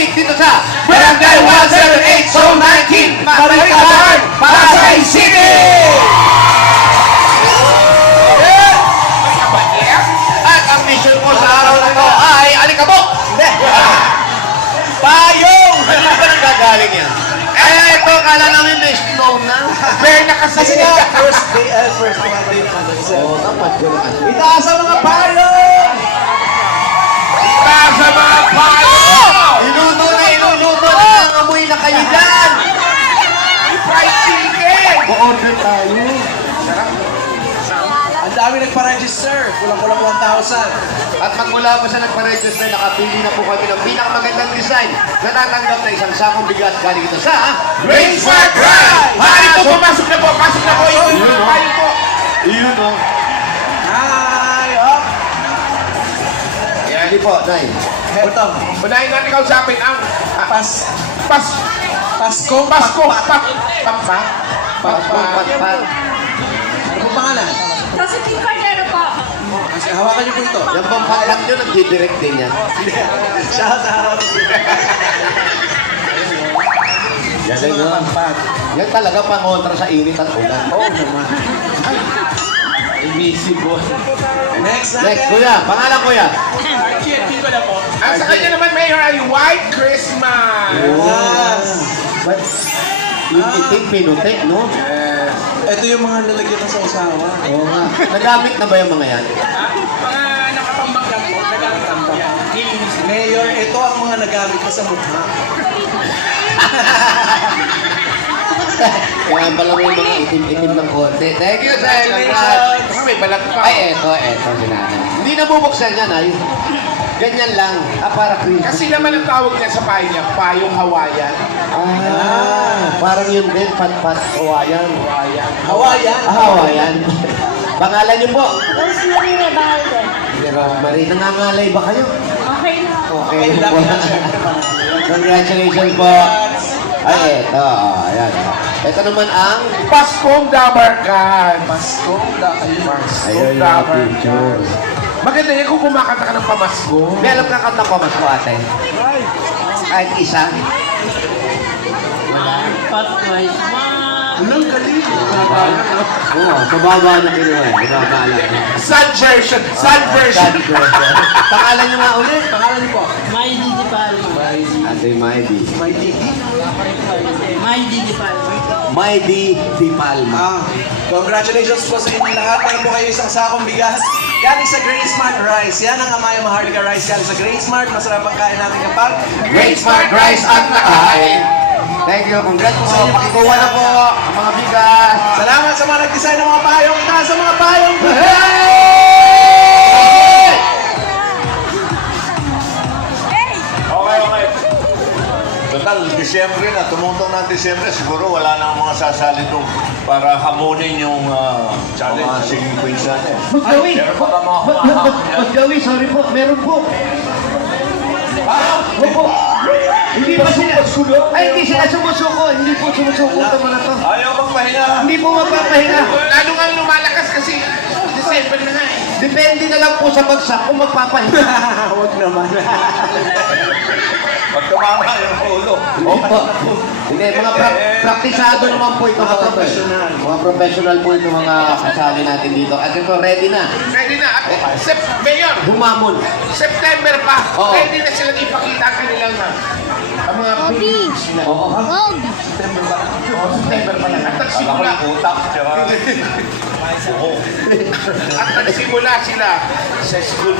Music dito sa Barangay 178 Zone 19 Marikatan, Pasay City! At ang mission mo sa araw na ito ay alikabok! Payong! Ano ba nang gagaling yan? Eh, ito, kala namin may snow na. Fair na kasi. Kasi nga, first day na Oo, dapat yun. Itaas ang mga payong! Itaas ang mga payong! Inuno na, nangangamoy na kayo dyan! Fried chicken! Order tayo. Ang dami nagpa-register. Kulang-kulang 1,000. At magmula pa sa nagpa-register, nakapili na po kami ng pinakamagandang design na tatanggap na isang sakong bigas galing ito sa Great Smart Rice! Mari po, pumasok na po, pasok na po. Ito yung mga payong po. Iyon o. Hi! Up! Hindi po, Nay. Utang. Unahin natin kausapin ang Paskong Pasko. Pakpak. Pat. Ano po pangalan? Josephine Cordero po. Kasi hawakan niyo po ito. Yung pampaklat nyo, nag-direct din yan. Shout out! Yan Mga pampat. Yan talaga pangontra sa init at ulan. Oo naman. Invisible. Next Next, natin. kuya. Pangalan, kuya. Ang sa kanya naman, Mayor, ay White Christmas. Yes. But, yung iting pinutik, no? Ito yung mga lalagyan ng sausawan. Oo nga. Nagamit na ba yung mga yan? Mga nakatambak lang po, nakatambak. Mayor, ito ang mga nagamit ko sa mukha. Kaya pala may mga itim-itim ng konti. Thank you, sir. Congratulations. May balat pa. Ay, eto, sinanay. Hindi na bubuksan yan, ay. Ganyan lang. Para Christmas. Kasi naman ang tawag niya sa payo niya, payong Hawaiian. Parang yun din, pat-pat, Hawaiian. Hawaiian. Hawaiian. Pangalan niyo po? Rosemary Rebalde. Rosemary, nangangalay ba kayo? Okay na. Okay po. Congratulations po. Ay, eto. Ayan. Ito naman ang... Paskong Dabarkan. Paskong dahil. Ayun yung picture. Maganda yan kung kumakanta ka ng pamasko. May alam ka kanta ko, mas ko ate? Kahit isa. Anong galing? Oo, mababa na kinuha eh. Mababa lang. Sad version. Sad version. Pangalan niyo nga ulit. Pangalan niyo po? Maidi Di Palma. Ate Maidi. Maidi Di Palma. Maidi Di Palma. Congratulations po sa inyong lahat. Meron po kayo isang sakong bigas. Galing sa Great Smart Rice. Yan ang Amaya Maharlika Rice. Galing sa Great Smart. Masarap ang kain natin kapag Great Smart Rice at nakain. Thank you. Congrats po. Pakikuha na po ang mga bigas. Salamat sa mga nag-design ng mga payong. Itaas sa mga payong. Okay. Total, Disyembre na. Tumutong na ang Disyembre. Siguro wala na ang mga sasali doon para hamunin yung mga singing queens natin. Magdawi. Meron pa ba mga kumahawak yan? Magdawi. Sorry po. Meron po. Opo. Hindi pa sila. Ay, hindi sila sumusuko. Hindi po sumusuko naman na to. Ayaw magpahinga. Hindi po magpapahinga. Lalo nga lumalakas kasi December na nga eh. Depende na lang po sa bagsak kung magpapahinga. Huwag naman. Pag tumama yung ulo. Opo. Hindi, mga praktisado naman po ito. Mga professional. Mga professional po ito mga kasali natin dito. At ito, ready na. Ready na. Mayor, Humamon. September pa. Oo. Ready na silang ipakita ang kanilang ang mga feelings. Oo. September pa lang. At nagsimula. Utak, tsaka buhok. At nagsimula sila sa school.